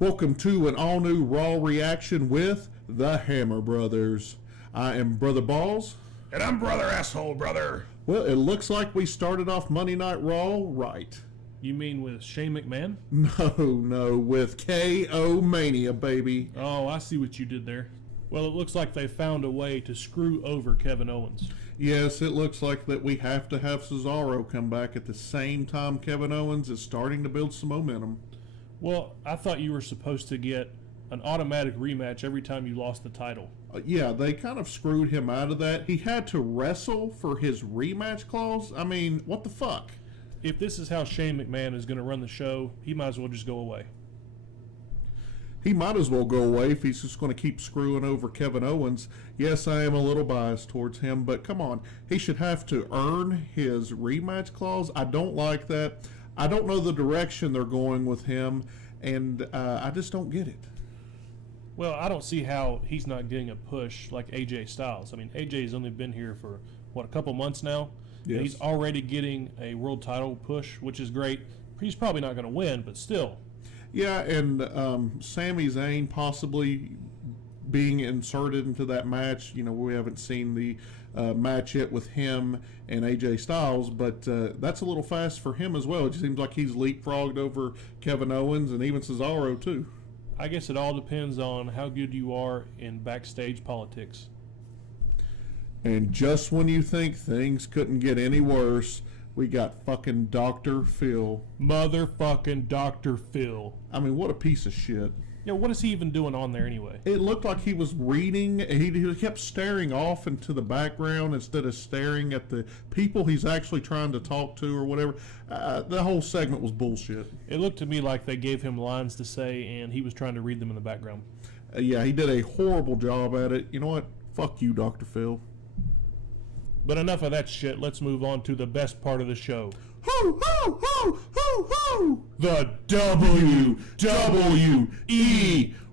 Welcome to an all-new Raw reaction with the Hammer Brothers. I am Brother Balls. And I'm Brother Asshole Brother. Well, it looks like we started off Monday Night Raw right. You mean with Shane McMahon? No, with KO Mania, baby. Oh, I see what you did there. Well, it looks like they found a way to screw over Kevin Owens. Yes, it looks like that we have to have Cesaro come back at the same time Kevin Owens is starting to build some momentum. Well, I thought you were supposed to get an automatic rematch every time you lost the title. Yeah, they kind of screwed him out of that. He had to wrestle for his rematch clause. I mean, what the fuck? If this is how Shane McMahon is going to run the show, he might as well just go away. He might as well go away if he's just going to keep screwing over Kevin Owens. Yes, I am a little biased towards him, but come on. He should have to earn his rematch clause. I don't like that. I don't know the direction they're going with him, and I just don't get it. Well, I don't see how he's not getting a push like AJ Styles. I mean, AJ's only been here for, a couple months now? Yes. And he's already getting a world title push, which is great. He's probably not going to win, but still. Yeah, and Sami Zayn possibly being inserted into that match. You know, we haven't seen the match yet with him and AJ Styles, but that's a little fast for him as well. It seems like he's leapfrogged over Kevin Owens and even Cesaro too. I guess it all depends on how good you are in backstage politics. And just when you think things couldn't get any worse, we got fucking Dr. Phil. Motherfucking Dr. Phil. I mean, what a piece of shit. Yeah, what is he even doing on there anyway? It looked like he was reading. He kept staring off into the background instead of staring at the people he's actually trying to talk to or whatever. The whole segment was bullshit. It looked to me like they gave him lines to say and he was trying to read them in the background. Yeah, he did a horrible job at it. You know what? Fuck you, Dr. Phil. But enough of that shit. Let's move on to the best part of the show. Hoo, hoo, hoo, hoo, hoo! The WWE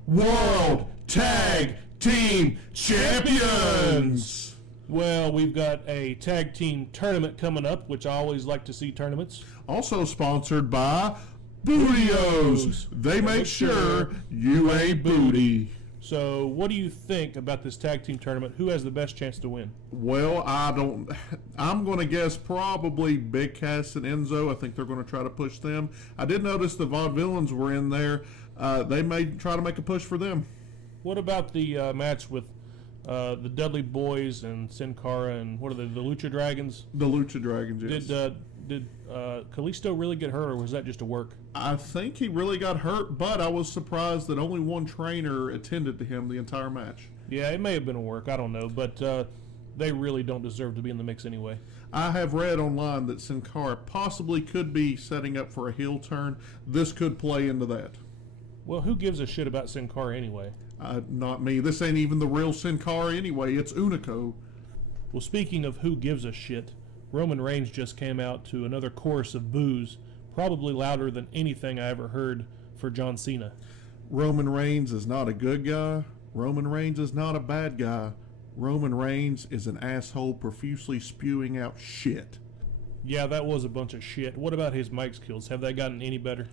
World Tag Team Champions! Well, we've got a tag team tournament coming up, which I always like to see tournaments. Also sponsored by Bootios. They make sure you ain't booty. So, what do you think about this tag team tournament? Who has the best chance to win? Well, I'm going to guess probably Big Cass and Enzo. I think they're going to try to push them. I did notice the Vaudevillains were in there. They may try to make a push for them. What about the match with the Dudley Boys and Sin Cara and what are they, the Lucha Dragons? The Lucha Dragons, yes. Did Kalisto really get hurt, or was that just a work? I think he really got hurt, but I was surprised that only one trainer attended to him the entire match. Yeah, it may have been a work. I don't know, but they really don't deserve to be in the mix anyway. I have read online that Sin Cara possibly could be setting up for a heel turn. This could play into that. Well, who gives a shit about Sin Cara anyway? Not me. This ain't even the real Sin Cara anyway. It's Unico. Well, speaking of who gives a shit, Roman Reigns just came out to another chorus of boos, probably louder than anything I ever heard for John Cena. Roman Reigns is not a good guy. Roman Reigns is not a bad guy. Roman Reigns is an asshole profusely spewing out shit. Yeah, that was a bunch of shit. What about his mic skills? Have they gotten any better?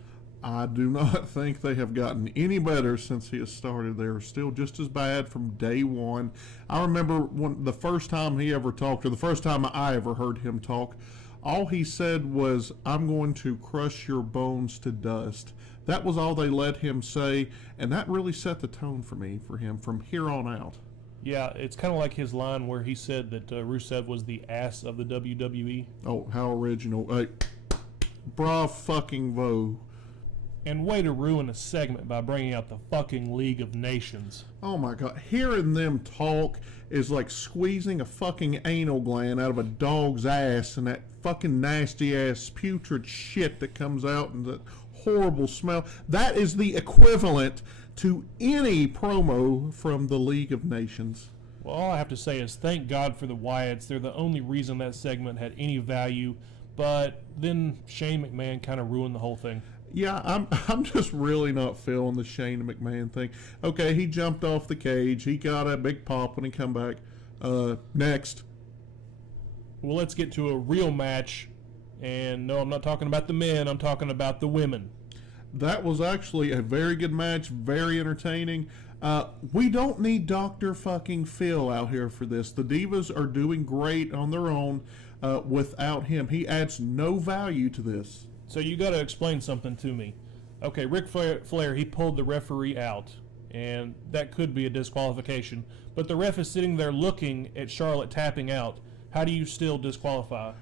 I do not think they have gotten any better since he has started. They are still just as bad from day one. I remember the first time he ever talked, or the first time I ever heard him talk, all he said was, "I'm going to crush your bones to dust." That was all they let him say, and that really set the tone for him from here on out. Yeah, it's kind of like his line where he said that Rusev was the ass of the WWE. Oh, how original. Bra fucking vo. And way to ruin a segment by bringing out the fucking League of Nations. Oh my God. Hearing them talk is like squeezing a fucking anal gland out of a dog's ass, and that fucking nasty ass putrid shit that comes out and the horrible smell. That is the equivalent to any promo from the League of Nations. Well, all I have to say is thank God for the Wyatts. They're the only reason that segment had any value. But then Shane McMahon kind of ruined the whole thing. Yeah, I'm just really not feeling the Shane McMahon thing. Okay, he jumped off the cage. He got a big pop when he come back. Next. Well, let's get to a real match. And no, I'm not talking about the men. I'm talking about the women. That was actually a very good match, very entertaining. We don't need Dr. fucking Phil out here for this. The Divas are doing great on their own without him. He adds no value to this. So you got to explain something to me. Okay, Ric Flair, he pulled the referee out, and that could be a disqualification. But the ref is sitting there looking at Charlotte tapping out. How do you still disqualify?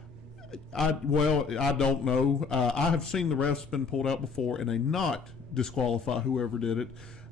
I don't know. I have seen the refs been pulled out before, and they not disqualify whoever did it.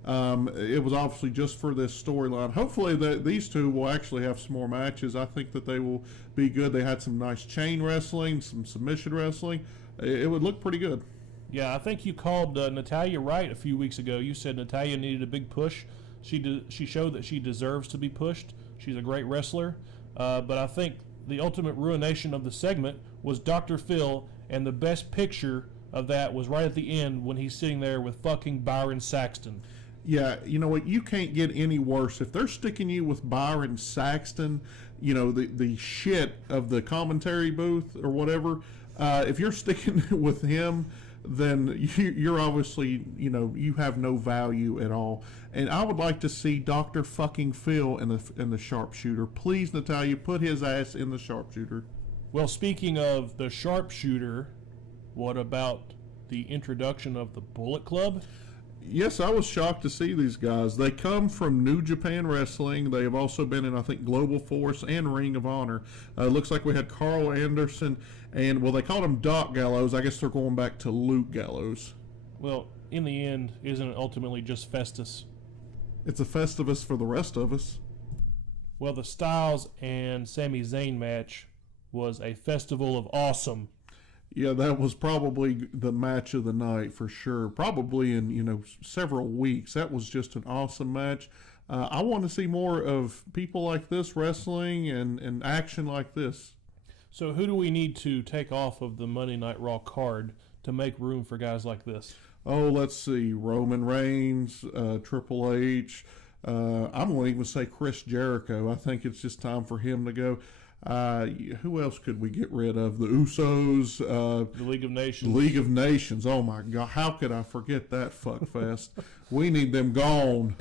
It was obviously just for this storyline. Hopefully, these two will actually have some more matches. I think that they will be good. They had some nice chain wrestling, some submission wrestling. It would look pretty good. Yeah, I think you called Natalya right a few weeks ago. You said Natalya needed a big push. She showed that she deserves to be pushed. She's a great wrestler. But I think the ultimate ruination of the segment was Dr. Phil, and the best picture of that was right at the end when he's sitting there with fucking Byron Saxton. Yeah, you know what? You can't get any worse. If they're sticking you with Byron Saxton, you know, the shit of the commentary booth or whatever, if you're sticking with him, then you're obviously, you know, you have no value at all. And I would like to see Dr. fucking Phil in the sharpshooter. Please, Natalya, put his ass in the sharpshooter. Well, speaking of the sharpshooter, what about the introduction of the Bullet Club? Yes, I was shocked to see these guys. They come from New Japan Wrestling. They have also been in, I think, Global Force and Ring of Honor. Looks like we had Carl Anderson and, well, they called him Doc Gallows. I guess they're going back to Luke Gallows. Well, in the end, isn't it ultimately just Festus? It's a Festivus for the rest of us. Well, the Styles and Sami Zayn match was a festival of awesome. Yeah, that was probably the match of the night for sure. Probably in, you know, several weeks. That was just an awesome match. I want to see more of people like this wrestling and action like this. So who do we need to take off of the Monday Night Raw card to make room for guys like this? Oh, let's see. Roman Reigns, Triple H. I'm going to even say Chris Jericho. I think it's just time for him to go. Who else could we get rid of? The Usos. The League of Nations. The League of Nations. Oh, my God. How could I forget that fuckfest? We need them gone.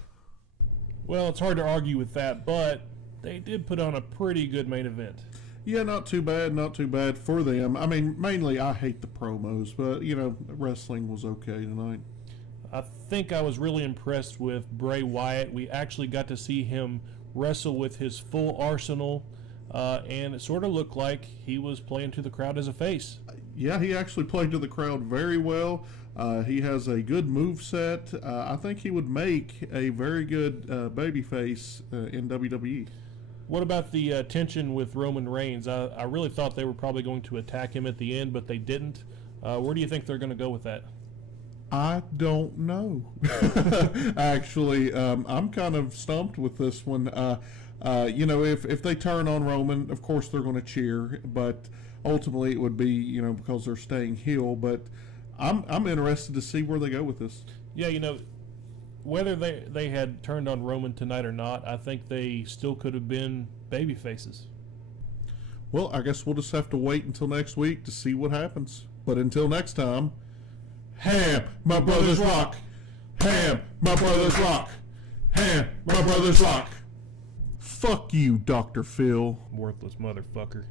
Well, it's hard to argue with that, but they did put on a pretty good main event. Yeah, not too bad for them. I mean, mainly I hate the promos, but, you know, wrestling was okay tonight. I think I was really impressed with Bray Wyatt. We actually got to see him wrestle with his full arsenal, and it sort of looked like he was playing to the crowd as a face. Yeah, he actually played to the crowd very well. He has a good moveset. I think he would make a very good babyface in WWE. What about the tension with Roman Reigns? I really thought they were probably going to attack him at the end, but they didn't. Where do you think they're going to go with that? I don't know. Actually, I'm kind of stumped with this one. You know, if they turn on Roman, of course they're going to cheer, but ultimately it would be, you know, because they're staying heel. But I'm interested to see where they go with this. Yeah, you know, whether they had turned on Roman tonight or not, I think they still could have been baby faces. Well, I guess we'll just have to wait until next week to see what happens. But until next time, Ham, my brothers rock. Ham, my brothers rock. Ham, my brothers rock. Fuck you, Dr. Phil. Worthless motherfucker.